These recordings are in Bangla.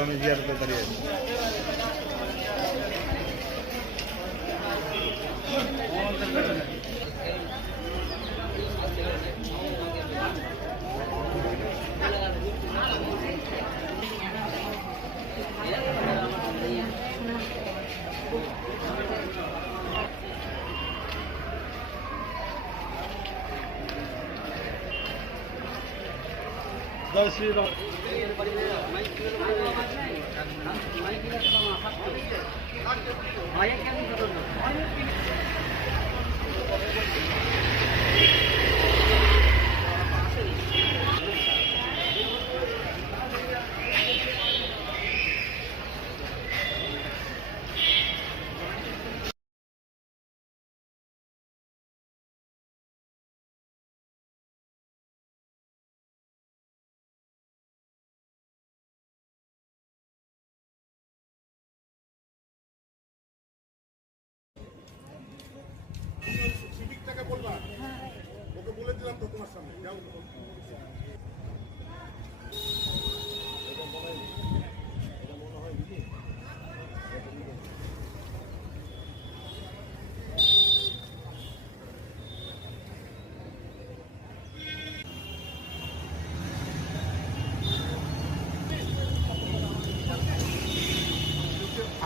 আমি জিয়ারতে দাঁড়িয়ে জয় শ্রীরাম। ওকে বলে দিলাম তো তোমার সামনে যাও।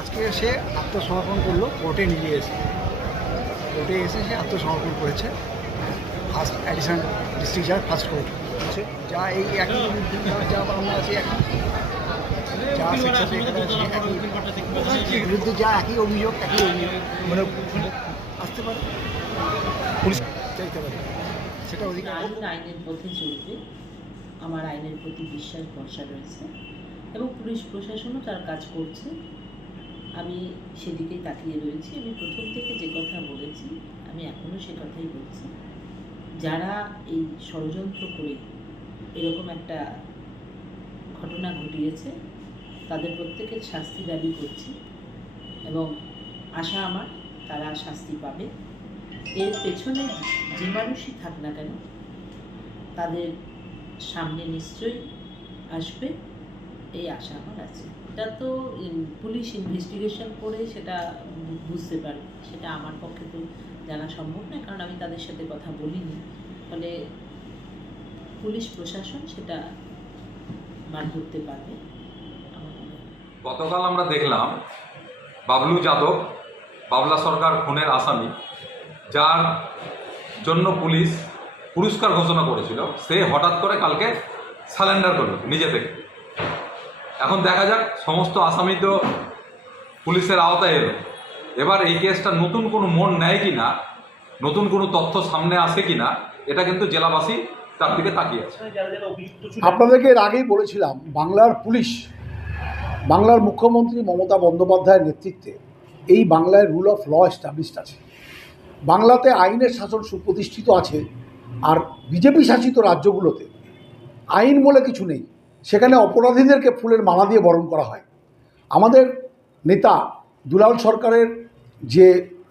আজকে সে আত্মসমর্পণ করলো, কোর্টে নিয়ে এসে সে আত্মসমর্পণ করেছে। ফার্স্ট অ্যাডিশনাল ডিস্ট্রিক্ট জাজ ফার্স্ট কোর্ট যা এই একই যা মামলা আছে, একই যা সেকশনে এখানে আছে, একই বিরুদ্ধে যা একই অভিযোগ মানে আসতে পারে, পুলিশ চাইতে পারে, সেটা অধিকার। আইনের পথে চলবে, আমার আইনের প্রতি বিশ্বাস ভরসা রয়েছে এবং পুলিশ প্রশাসনও তার কাজ করছে। আমি সেদিকেই তাকিয়ে রয়েছি। আমি প্রথম থেকে যে কথা বলেছি, আমি এখনও সে কথাই বলছি। যারা এই ষড়যন্ত্র করে এরকম একটা ঘটনা ঘটিয়েছে তাদের প্রত্যেকের শাস্তি দাবি করছি এবং আশা আমার তারা শাস্তি পাবে। এর পেছনে যে মানুষই থাক না কেন তাদের সামনে নিশ্চয়ই আসবে, এই আশা আমার আছে। এটা তো পুলিশ ইনভেস্টিগেশন করে সেটা বুঝতে পারবে, সেটা আমার পক্ষে তো জানা সম্ভব নয়, কারণ আমি তাদের সাথে কথা বলিনি। ফলে পুলিশ প্রশাসন সেটা বার করতে পারবে। গতকাল আমরা দেখলাম বাবলু যাদব, বাবলা সরকার খুনের আসামি, যার জন্য পুলিশ পুরস্কার ঘোষণা করেছিল, সে হঠাৎ করে কালকে সারেন্ডার করলো নিজে থেকে। এখন দেখা যাক, সমস্ত আসামি তো পুলিশের আওতায় এলো। এবার এই কেসটা নতুন কোনো মোড় নেয় কি না, নতুন কোনো তথ্য সামনে আসে কি না, এটা কিন্তু জেলাবাসী তার দিকে তাকিয়ে আছে। আপনাদেরকে এর আগেই বলেছিলাম, বাংলার পুলিশ, বাংলার মুখ্যমন্ত্রী মমতা বন্দ্যোপাধ্যায়ের নেতৃত্বে এই বাংলায় রুল অফ ল এস্টাবলিশড আছে। বাংলাতে আইনের শাসন সুপ্রতিষ্ঠিত আছে। আর বিজেপি শাসিত রাজ্যগুলোতে আইন বলে কিছু নেই, সেখানে অপরাধীদেরকে ফুলের মালা দিয়ে বরণ করা হয়। আমাদের নেতা দুলাল সরকারের যে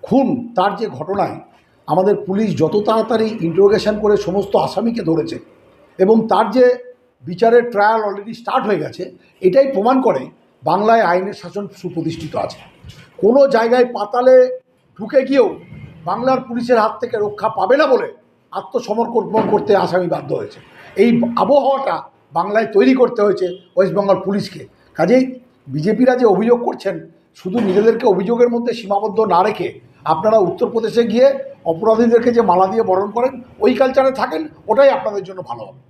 খুন, তার যে ঘটনায় আমাদের পুলিশ যত তাড়াতাড়ি ইন্টারোগেশন করে সমস্ত আসামিকে ধরেছে এবং তার যে বিচারের ট্রায়াল অলরেডি স্টার্ট হয়ে গেছে, এটাই প্রমাণ করে বাংলায় আইনের শাসন সুপ্রতিষ্ঠিত আছে। কোনো জায়গায় পাতালে ঢুকে গিয়েও বাংলার পুলিশের হাত থেকে রক্ষা পাবে না বলে আত্মসমর্পণ করতে আসামি বাধ্য হয়েছে। এই আবহাওয়াটা বাংলায় তৈরি করতে হয়েছে ওয়েস্ট বেঙ্গল পুলিশকে। কাজেই বিজেপিরা যে অভিযোগ করছেন, শুধু নিজেদেরকে অভিযোগের মধ্যে সীমাবদ্ধ না রেখে আপনারা উত্তরপ্রদেশে গিয়ে অপরাধীদেরকে যে মালা দিয়ে বরণ করেন, ওই কালচারে থাকেন, ওটাই আপনাদের জন্য ভালো হবে।